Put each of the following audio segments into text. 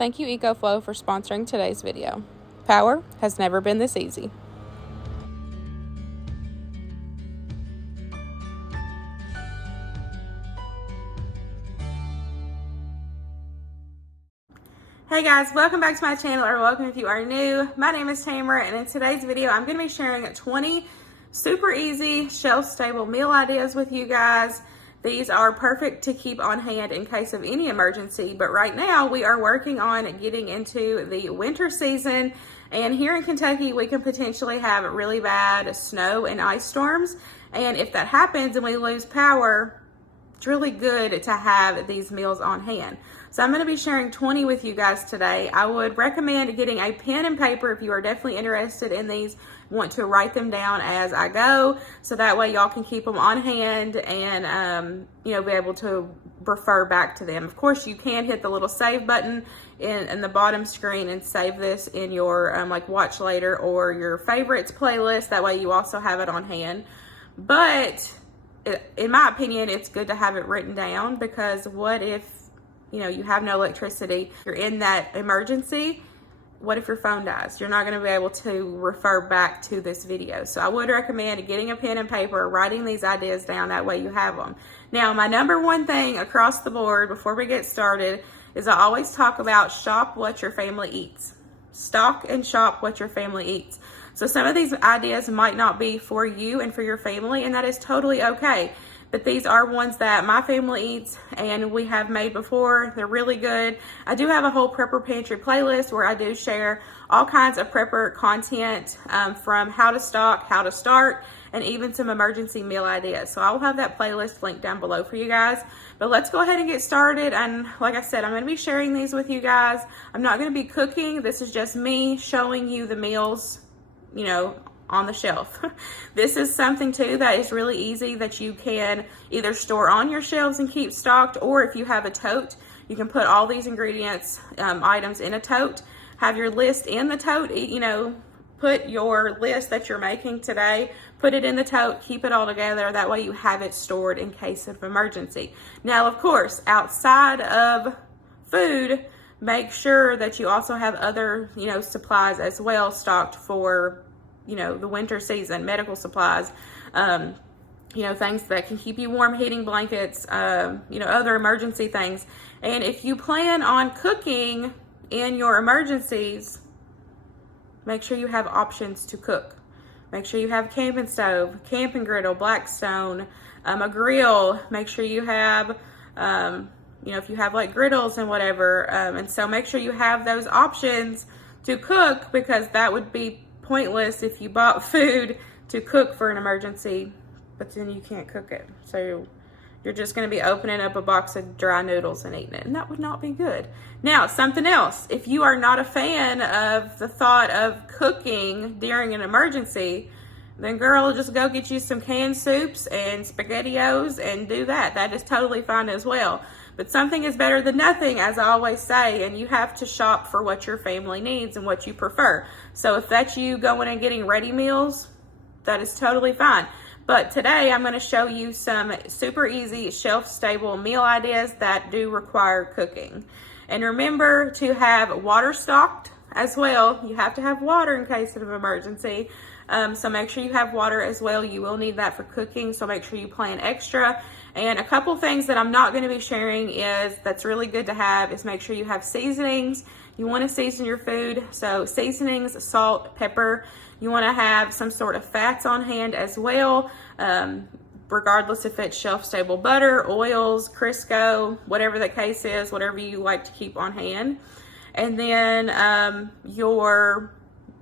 Thank you, ecoflow, for sponsoring today's video. Power has never been this easy. Hey guys, welcome back to my channel, or welcome if you are new. My name is Tamara, and in today's video, I'm going to be sharing 20 super easy, shelf-stable meal ideas with you guys. These are perfect to keep on hand in case of any emergency, but right now we are working on getting into the winter season, and here in Kentucky, we can potentially have really bad snow and ice storms, and if that happens and we lose power, it's really good to have these meals on hand. So I'm going to be sharing 20 with you guys today. I would recommend getting a pen and paper if you are definitely interested in these, want to write them down as I go, so that way y'all can keep them on hand and be able to refer back to them. Of course, you can hit the little save button in the bottom screen and save this in your like watch later or your favorites playlist. That way you also have it on hand. But in my opinion, it's good to have it written down, because what if you have no electricity, you're in that emergency, what if your phone dies? You're not going to be able to refer back to this video. So I would recommend getting a pen and paper, writing these ideas down, that way you have them. Now, my number one thing across the board before we get started is I always talk about shop what your family eats. Stock and shop what your family eats. So some of these ideas might not be for you and for your family, and that is totally okay. But these are ones that my family eats and we have made before. They're really good. I do have a whole prepper pantry playlist where I do share all kinds of prepper content, from how to stock, how to start, and even some emergency meal ideas. So I will have that playlist linked down below for you guys. But let's go ahead and get started. And like I said, I'm going to be sharing these with you guys. I'm not going to be cooking. This is just me showing you the meals, on the shelf. This is something too that is really easy that you can either store on your shelves and keep stocked, or if you have a tote, you can put all these ingredients, items in a tote, have your list in the tote, put your list that you're making today, put it in the tote, keep it all together. That way you have it stored in case of emergency. Now, of course, outside of food, make sure that you also have other, supplies as well stocked for the winter season, medical supplies, things that can keep you warm, heating blankets, other emergency things. And if you plan on cooking in your emergencies, make sure you have options to cook. Make sure you have a camping stove, camping griddle, Blackstone, a grill. Make sure you have, if you have like griddles and whatever. And so make sure you have those options to cook, because that would be pointless if you bought food to cook for an emergency, but then you can't cook it. So you're just going to be opening up a box of dry noodles and eating it, and that would not be good. Now, something else, if you are not a fan of the thought of cooking during an emergency, then girl, just go get you some canned soups and SpaghettiOs and do that. That is totally fine as well. But something is better than nothing, as I always say, and you have to shop for what your family needs and what you prefer. So if that's you going and getting ready meals, that is totally fine. But today I'm going to show you some super easy shelf-stable meal ideas that do require cooking. And remember to have water stocked as well. You have to have water in case of an emergency. So make sure you have water as well. You will need that for cooking, so make sure you plan extra. And a couple things that I'm not going to be sharing that's really good to have is make sure you have seasonings. You want to season your food, so seasonings, salt, pepper. You want to have some sort of fats on hand as well, regardless if it's shelf-stable butter, oils, Crisco, whatever the case is, whatever you like to keep on hand. And then your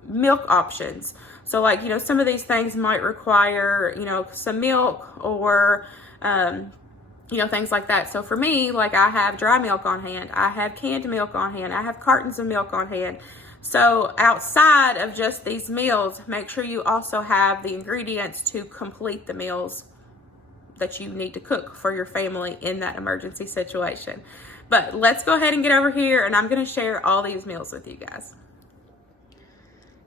milk options. So like, some of these things might require, some milk or, things like that. So for me, like I have dry milk on hand, I have canned milk on hand, I have cartons of milk on hand. So outside of just these meals, make sure you also have the ingredients to complete the meals that you need to cook for your family in that emergency situation. But let's go ahead and get over here, and I'm going to share all these meals with you guys.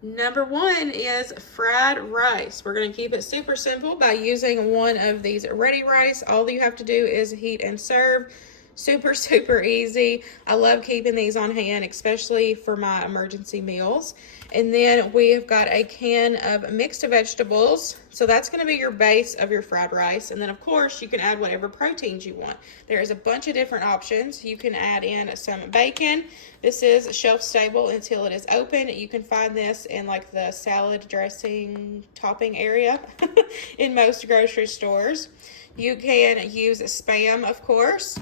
Number one is fried rice. We're going to keep it super simple by using one of these ready rice. All you have to do is heat and serve. Super, super easy. I love keeping these on hand, especially for my emergency meals. And then we have got a can of mixed vegetables. So that's going to be your base of your fried rice. And then, of course, you can add whatever proteins you want. There is a bunch of different options. You can add in some bacon. This is shelf stable until it is open. You can find this in like the salad dressing topping area in most grocery stores. You can use Spam, of course.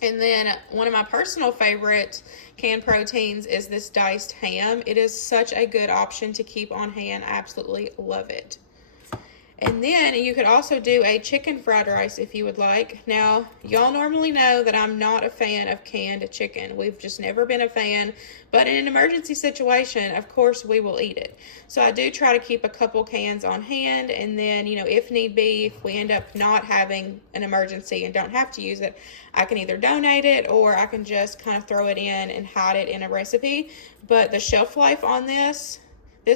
And then one of my personal favorite canned proteins is this diced ham. It is such a good option to keep on hand. I absolutely love it. And then you could also do a chicken fried rice if you would like. Now, y'all normally know that I'm not a fan of canned chicken. We've just never been a fan. But in an emergency situation, of course, we will eat it. So I do try to keep a couple cans on hand. And then, you know, if need be, if we end up not having an emergency and don't have to use it, I can either donate it or I can just kind of throw it in and hide it in a recipe. But the shelf life on this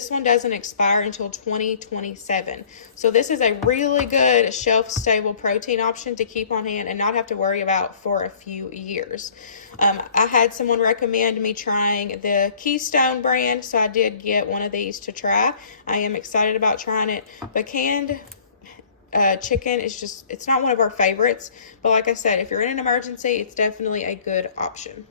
one doesn't expire until 2027. So this is a really good shelf-stable protein option to keep on hand and not have to worry about for a few years. I had someone recommend me trying the Keystone brand, so I did get one of these to try. I am excited about trying it, but canned chicken is just, it's not one of our favorites. But like I said, if you're in an emergency, it's definitely a good option.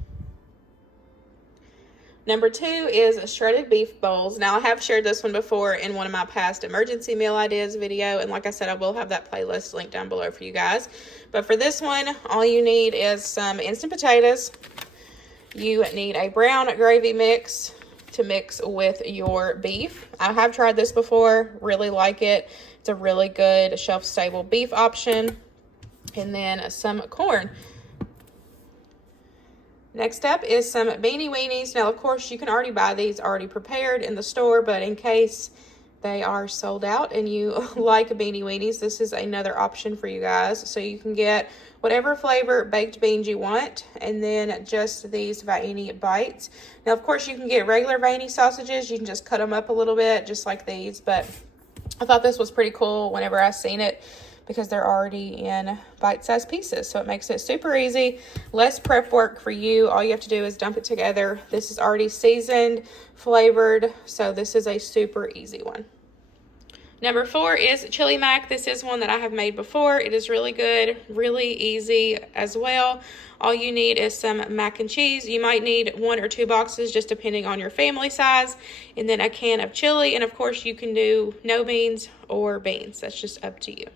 Number 2 is shredded beef bowls. Now, I have shared this one before in one of my past emergency meal ideas video, and like I said, I will have that playlist linked down below for you guys. But for this one, all you need is some instant potatoes. You need a brown gravy mix to mix with your beef. I have tried this before, really like it. It's a really good shelf-stable beef option. And then some corn. Next up is some beanie weenies. Now, of course, you can already buy these already prepared in the store, but in case they are sold out and you like beanie weenies, this is another option for you guys. So you can get whatever flavor baked beans you want, and then just these Viennese bites. Now, of course, you can get regular Viennese sausages. You can just cut them up a little bit, just like these, but I thought this was pretty cool whenever I seen it, because they're already in bite-sized pieces. So it makes it super easy, less prep work for you. All you have to do is dump it together. This is already seasoned, flavored, so this is a super easy one. Number 4 is chili mac. This is one that I have made before. It is really good, really easy as well. All you need is some mac and cheese. You might need 1 or 2 boxes, just depending on your family size. And then a can of chili. And of course, you can do no beans or beans. That's just up to you.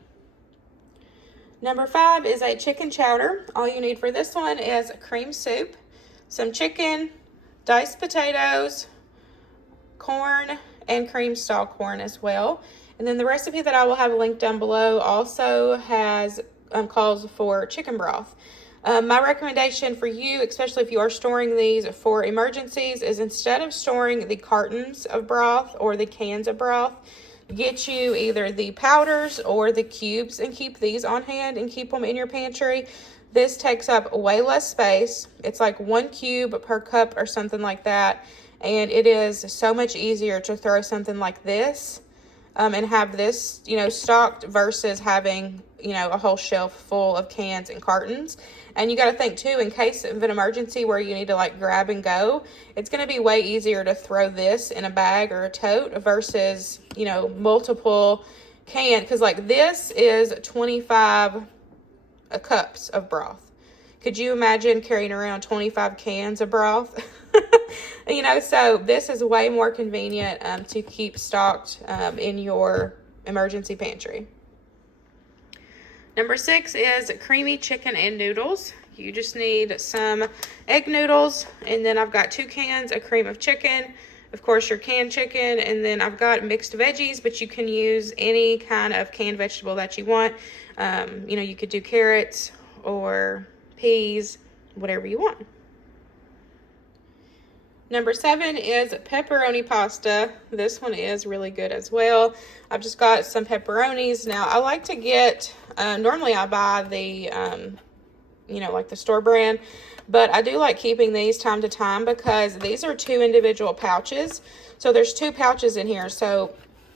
Number 5 is a chicken chowder. All you need for this one is cream soup, some chicken, diced potatoes, corn, and cream style corn as well. And then the recipe that I will have linked down below also has calls for chicken broth. My recommendation for you, especially if you are storing these for emergencies, is instead of storing the cartons of broth or the cans of broth, get you either the powders or the cubes and keep these on hand and keep them in your pantry. This takes up way less space. It's like 1 cube per cup or something like that. And it is so much easier to throw something like this and have this, you know, stocked versus having, you know, a whole shelf full of cans and cartons. And you got to think too, in case of an emergency where you need to like grab and go, it's going to be way easier to throw this in a bag or a tote versus, you know, multiple cans. Because like this is 25 cups of broth. Could you imagine carrying around 25 cans of broth? You know, so this is way more convenient to keep stocked in your emergency pantry. Number 6 is creamy chicken and noodles. You just need some egg noodles, and then I've got 2 cans of cream of chicken, of course your canned chicken, and then I've got mixed veggies, but you can use any kind of canned vegetable that you want. You know, you could do carrots or peas, whatever you want. Number 7 is pepperoni pasta. This one is really good as well. I've just got some pepperonis. Now, I like to get, normally I buy the, you know, like the store brand, but I do like keeping these time to time because these are 2 individual pouches. So there's 2 pouches in here. So,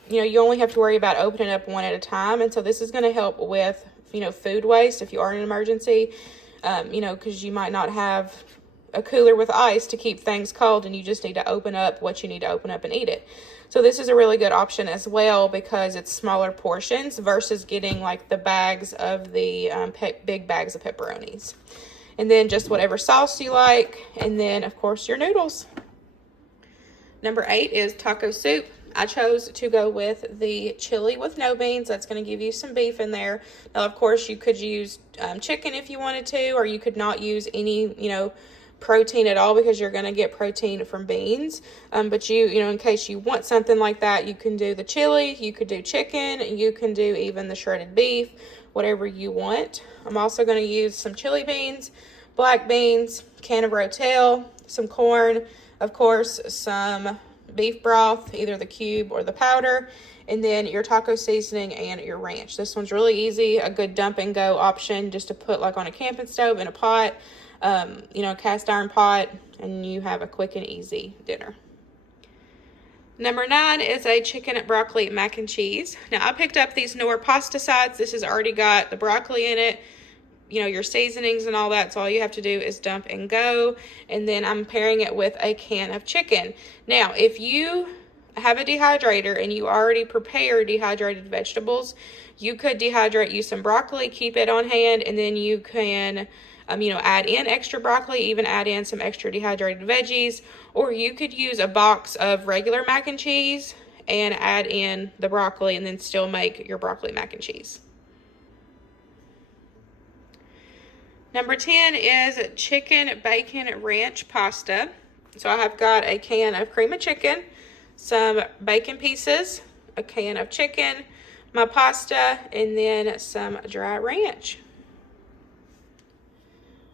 you know, you only have to worry about opening up one at a time. And so this is going to help with, you know, food waste if you are in an emergency. you know, because you might not have a cooler with ice to keep things cold, and you just need to open up what you need to open up and eat it. So this is a really good option as well because it's smaller portions versus getting like the bags of the big bags of pepperonis. And then just whatever sauce you like, and then of course your noodles. Number 8 is taco soup. I chose to go with the chili with no beans. That's going to give you some beef in there. Now, of course, you could use chicken if you wanted to, or you could not use any, you know, protein at all because you're going to get protein from beans. But you know, in case you want something like that, you can do the chili, you could do chicken, you can do even the shredded beef, whatever you want. I'm also going to use some chili beans, black beans, can of Rotel, some corn, of course, some beef broth, either the cube or the powder, and then your taco seasoning and your ranch. This one's really easy, a good dump and go option just to put like on a camping stove in a pot, you know, cast iron pot, and you have a quick and easy dinner. Number 9 is a chicken broccoli mac and cheese. Now, I picked up these Knorr pasta sides. This has already got the broccoli in it, you know, your seasonings and all that. So all you have to do is dump and go. And then I'm pairing it with a can of chicken. Now, if you have a dehydrator and you already prepare dehydrated vegetables, you could dehydrate you some broccoli, keep it on hand, and then you can you know, add in extra broccoli, even add in some extra dehydrated veggies, or you could use a box of regular mac and cheese and add in the broccoli and then still make your broccoli mac and cheese. Number 10 is chicken bacon ranch pasta. So I have got a can of cream of chicken, some bacon pieces, a can of chicken, my pasta, and then some dry ranch.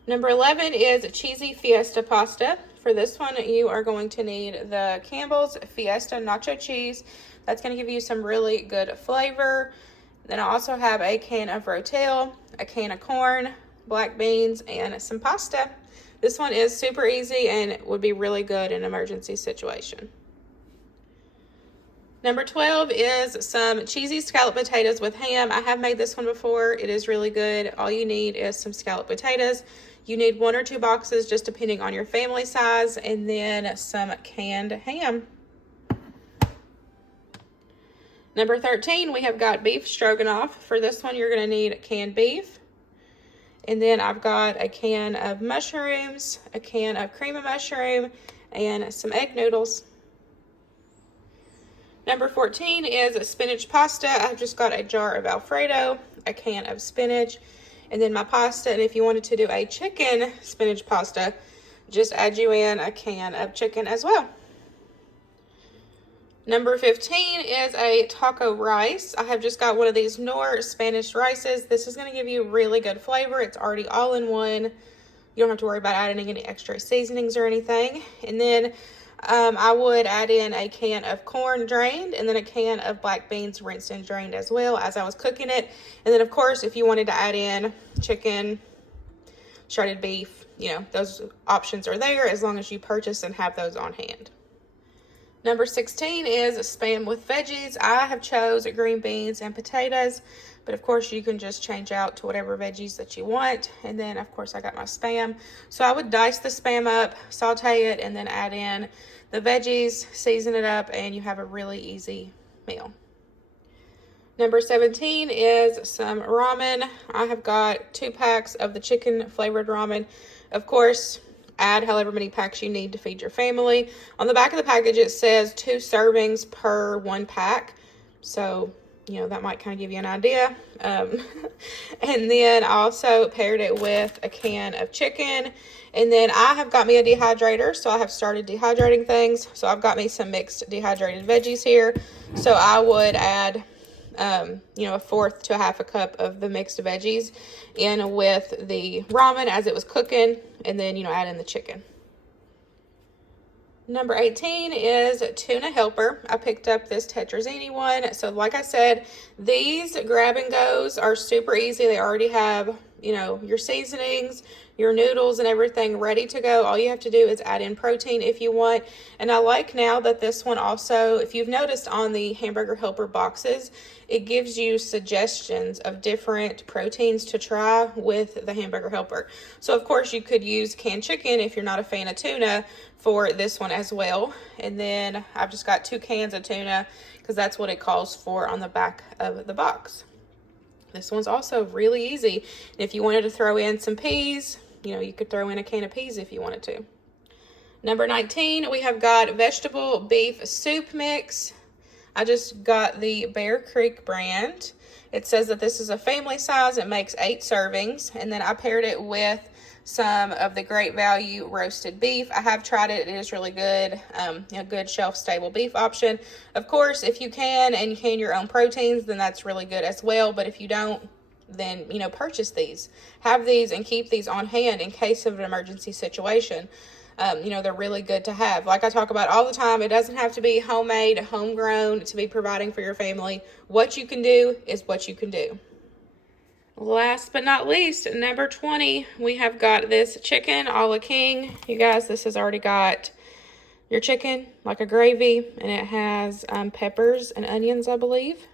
Number 11 is cheesy fiesta pasta. For this one, you are going to need the Campbell's Fiesta Nacho Cheese. That's going to give you some really good flavor. Then I also have a can of Rotel, a can of corn, black beans, and some pasta. This one is super easy and would be really good in an emergency situation. Number 12 is some cheesy scalloped potatoes with ham. I have made this one before. It is really good. All you need is some scalloped potatoes. You need 1 or 2 boxes, just depending on your family size, and then some canned ham. Number 13, we have got beef stroganoff. For this one, you're going to need canned beef. And then I've got a can of mushrooms, a can of cream of mushroom, and some egg noodles. Number 14 is spinach pasta. I've just got a jar of Alfredo, a can of spinach, and then my pasta. And if you wanted to do a chicken spinach pasta, just add you in a can of chicken as well. Number 15 is a taco rice. I have just got one of these Knorr Spanish rices. This is going to give you really good flavor. It's already all in one. You don't have to worry about adding any extra seasonings or anything. And then I would add in a can of corn drained, and then a can of black beans rinsed and drained as well as I was cooking it. And then, of course, if you wanted to add in chicken, shredded beef, you know, those options are there as long as you purchase and have those on hand. Number 16 is Spam with veggies. I have chose green beans and potatoes, but of course you can just change out to whatever veggies that you want. And then of course I got my Spam. So I would dice the Spam up, saute it, and then add in the veggies, season it up, and you have a really easy meal. Number 17 is some ramen. I have got 2 packs of the chicken flavored ramen. Of course, add however many packs you need to feed your family. On the back of the package, it says 2 servings per 1 pack. So, you know, that might kind of give you an idea. And then I also paired it with a can of chicken. And then I have got me a dehydrator, so I have started dehydrating things. So I've got me some mixed dehydrated veggies here. So I would add, you know, 1/4 to 1/2 cup of the mixed veggies in with the ramen as it was cooking, and then, you know, add in the chicken. Number 18 is tuna helper. I picked up this tetrazzini one. So like I said, these grab and goes are super easy. They already have you know, your seasonings, your noodles and everything ready to go. All you have to do is add in protein if you want. And I like now that this one also, if you've noticed on the hamburger helper boxes, it gives you suggestions of different proteins to try with the hamburger helper. So of course you could use canned chicken if you're not a fan of tuna for this one as well. And then I've just got 2 cans of tuna because that's what it calls for on the back of the box. This one's also really easy. And if you wanted to throw in some peas, you know, you could throw in a can of peas if you wanted to. Number 19, we have got vegetable beef soup mix. I just got the Bear Creek brand. It says that this is a family size. It makes 8 servings. And then I paired it with some of the Great Value roasted beef. I have tried it. It is really good. A good shelf-stable beef option. Of course, if you can and you can your own proteins, then that's really good as well. But if you don't, then, you know, purchase these. Have these and keep these on hand in case of an emergency situation. You know, they're really good to have. Like I talk about all the time, it doesn't have to be homemade, homegrown to be providing for your family. What you can do is what you can do. Last but not least, number 20, we have got this chicken a la king. You guys, this has already got your chicken, like a gravy, and it has peppers and onions, I believe.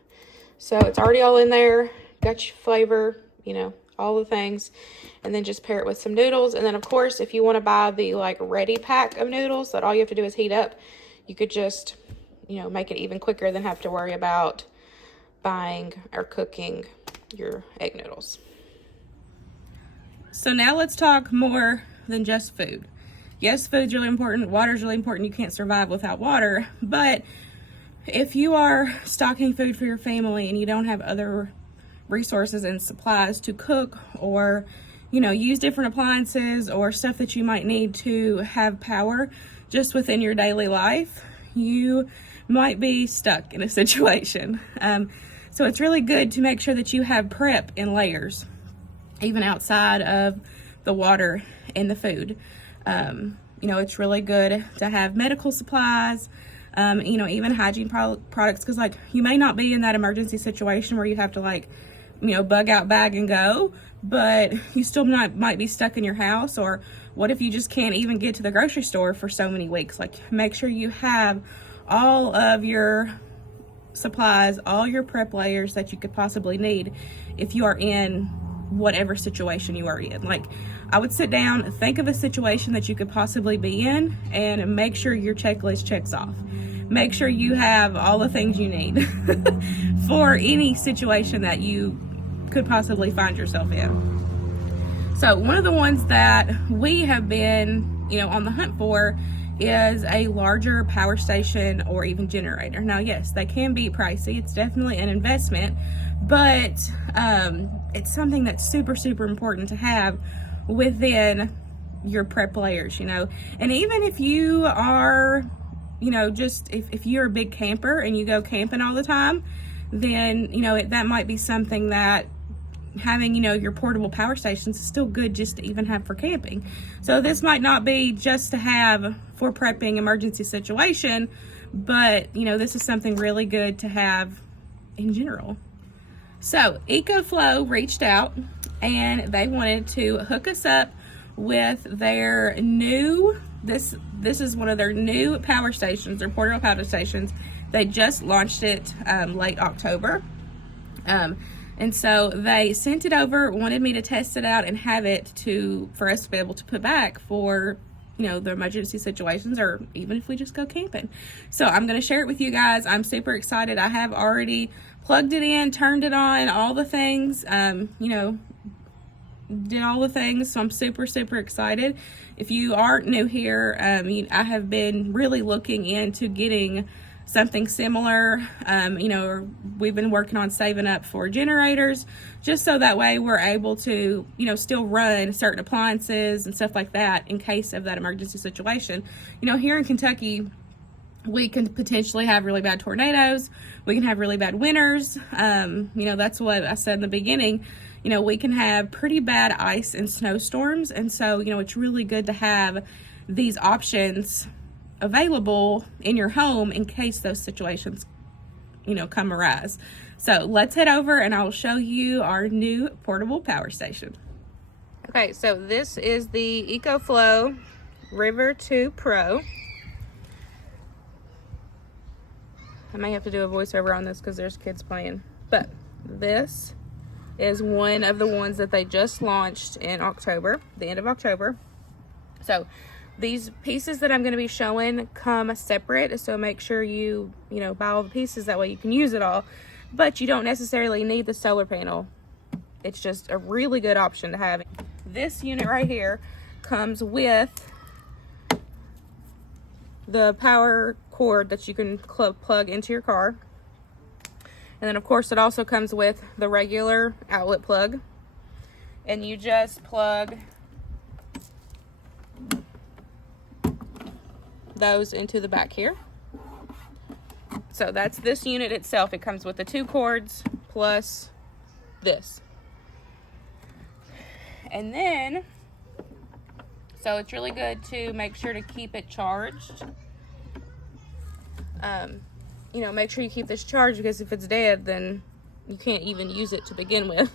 So it's already all in there, got your flavor, you know, all the things. And then just pair it with some noodles. And then, of course, if you want to buy the, like, ready pack of noodles that all you have to do is heat up, you could just, you know, make it even quicker than have to worry about buying or cooking your egg noodles. So now let's talk more than just food. Yes, food's really important. Water's really important. You can't survive without water. But if you are stocking food for your family and you don't have other resources and supplies to cook, or, you know, use different appliances or stuff that you might need to have power just within your daily life, you might be stuck in a situation. So it's really good to make sure that you have prep in layers, even outside of the water and the food. You know, it's really good to have medical supplies, you know, even hygiene products, because, like, you may not be in that emergency situation where you have to, like, you know, bug out, bag, and go, but you still might be stuck in your house. Or what if you just can't even get to the grocery store for so many weeks? Like, make sure you have all of your supplies, all your prep layers that you could possibly need if you are in whatever situation you are in. Like, I would sit down, think of a situation that you could possibly be in, and make sure your checklist checks off. Make sure you have all the things you need for any situation that you could possibly find yourself in. So one of the ones that we have been, you know, on the hunt for is a larger power station or even generator. Now, yes, they can be pricey. It's definitely an investment, but it's something that's super, super important to have within your prep layers, you know. And even if you are, you know, just if you're a big camper and you go camping all the time, then, you know, that might be something that having, you know, your portable power stations is still good just to even have for camping. So this might not be just to have for prepping emergency situation, but, you know, this is something really good to have in general. So ecoflow reached out and they wanted to hook us up with their new, this is one of their new power stations, their portable power stations. They just launched it late October. And so they sent it over, wanted me to test it out and have it for us to be able to put back for, you know, the emergency situations, or even if we just go camping. So I'm going to share it with you guys. I'm super excited. I have already plugged it in, turned it on, all the things, you know, did all the things. So I'm super, super excited. If you aren't new here, I have been really looking into getting something similar. You know, we've been working on saving up for generators, just so that way we're able to, you know, still run certain appliances and stuff like that in case of that emergency situation. You know, here in Kentucky, we can potentially have really bad tornadoes. We can have really bad winters. You know, that's what I said in the beginning. You know, we can have pretty bad ice and snowstorms. And so, you know, it's really good to have these options available in your home in case those situations, you know, come arise. So let's head over and I'll show you our new portable power station. Okay, so this is the ecoflow River 2 Pro. I may have to do a voiceover on this because there's kids playing, but this is one of the ones that they just launched in October, the end of October. So these pieces that I'm going to be showing come separate, so make sure you buy all the pieces, that way you can use it all, but you don't necessarily need the solar panel. It's just a really good option to have. This unit right here comes with the power cord that you can plug into your car. And then of course it also comes with the regular outlet plug. And you just plug those into the back here. So that's this unit itself. It comes with the 2 cords plus this. And then, so it's really good to make sure to keep it charged. Make sure you keep this charged, because if it's dead, then you can't even use it to begin with.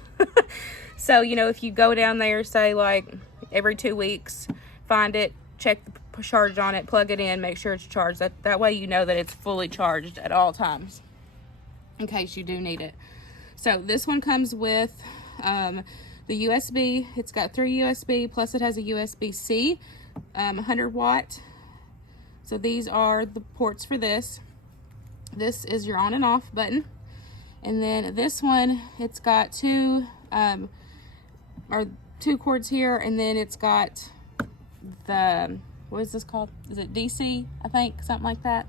So, if you go down there, say like every 2 weeks, find it, check the charge on it, plug it in, make sure it's charged. That way you know that it's fully charged at all times, in case you do need it. So this one comes with the USB. It's got 3 USB, plus it has a USB-C, 100 watt. So these are the ports for this. This is your on and off button. And then this one, it's got 2 cords here, and then it's got the, what is this called? Is it DC? I think, something like that.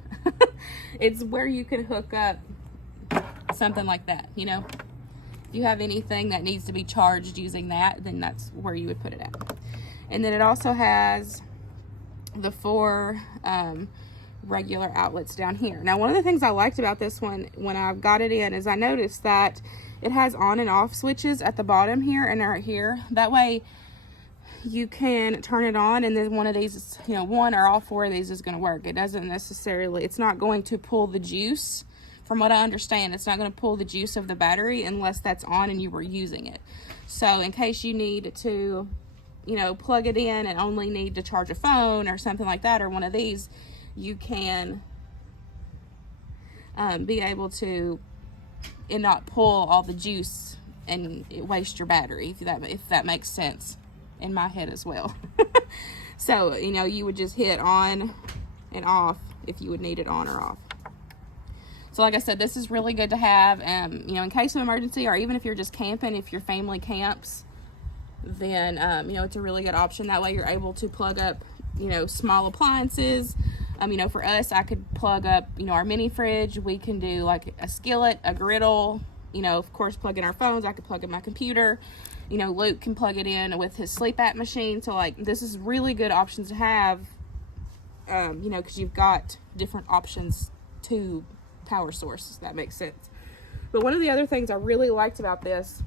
It's where you can hook up something like that, If you have anything that needs to be charged using that, then that's where you would put it at. And then it also has the 4 regular outlets down here. Now, one of the things I liked about this one when I got it in is I noticed that it has on and off switches at the bottom here and right here. That way you can turn it on, and then one of these is, one or all 4 of these is going to work. It doesn't necessarily, it's not going to pull the juice. From what I understand, it's not going to pull the juice of the battery unless that's on and you were using it. So in case you need to, plug it in and only need to charge a phone or something like that, or one of these, you can be able to and not pull all the juice and waste your battery, if that makes sense in my head as well. So, you would just hit on and off if you would need it on or off. So like I said, this is really good to have, in case of emergency, or even if you're just camping, if your family camps, then, it's a really good option. That way you're able to plug up, small appliances. For us, I could plug up, our mini fridge. We can do like a skillet, a griddle, of course, plug in our phones. I could plug in my computer. Luke can plug it in with his sleep app machine. So like, this is really good options to have, because you've got different options to power source, if that makes sense. But one of the other things I really liked about this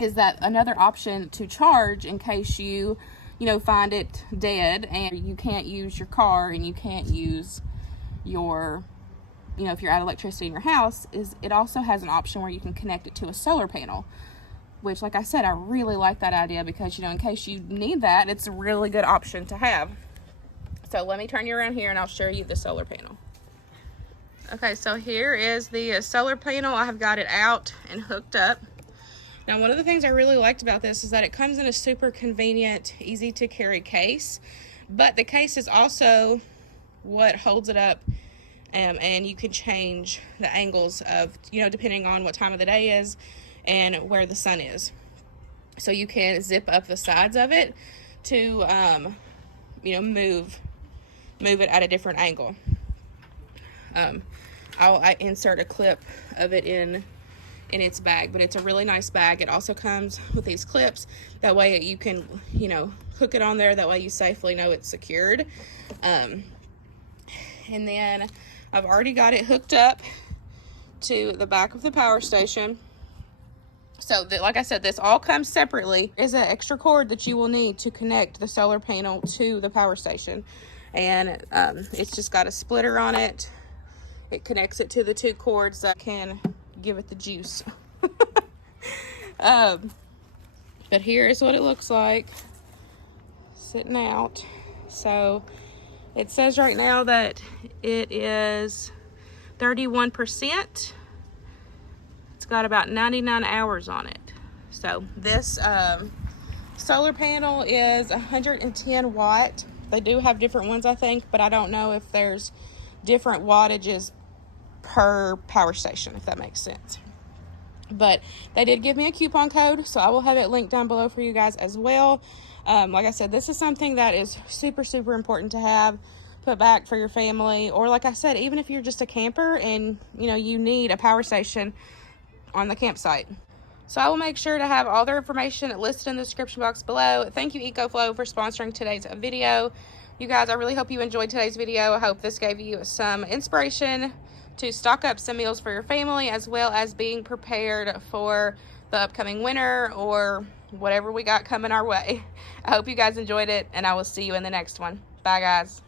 is that another option to charge in case you find it dead and you can't use your car and you can't use your, if you're out of electricity in your house, is it also has an option where you can connect it to a solar panel, which, like I said, I really like that idea because, in case you need that, it's a really good option to have. So let me turn you around here and I'll show you the solar panel. Okay, so here is the solar panel. I have got it out and hooked up. Now, one of the things I really liked about this is that it comes in a super convenient, easy to carry case, but the case is also what holds it up, and you can change the angles of, depending on what time of the day is and where the sun is. So you can zip up the sides of it to, move it at a different angle. I'll insert a clip of it in its bag, but it's a really nice bag. It also comes with these clips. That way you can, hook it on there. That way you safely know it's secured. And then I've already got it hooked up to the back of the power station. So like I said, this all comes separately. There's an extra cord that you will need to connect the solar panel to the power station. And it's just got a splitter on it. It connects it to the 2 cords that can give it the juice. But here is what it looks like sitting out. So it says right now that it is 31%. It's got about 99 hours on it. So this solar panel is 110 watt. They do have different ones, I think, but I don't know if there's different wattages per power station, if that makes sense. But they did give me a coupon code, so I will have it linked down below for you guys as well. Like I said, this is something that is super, super important to have put back for your family, or like I said, even if you're just a camper and you need a power station on the campsite. So I will make sure to have all their information listed in the description box below. Thank you, ecoflow, for sponsoring today's video. You guys, I really hope you enjoyed today's video. I hope this gave you some inspiration to stock up some meals for your family, as well as being prepared for the upcoming winter or whatever we got coming our way. I hope you guys enjoyed it, and I will see you in the next one. Bye, guys.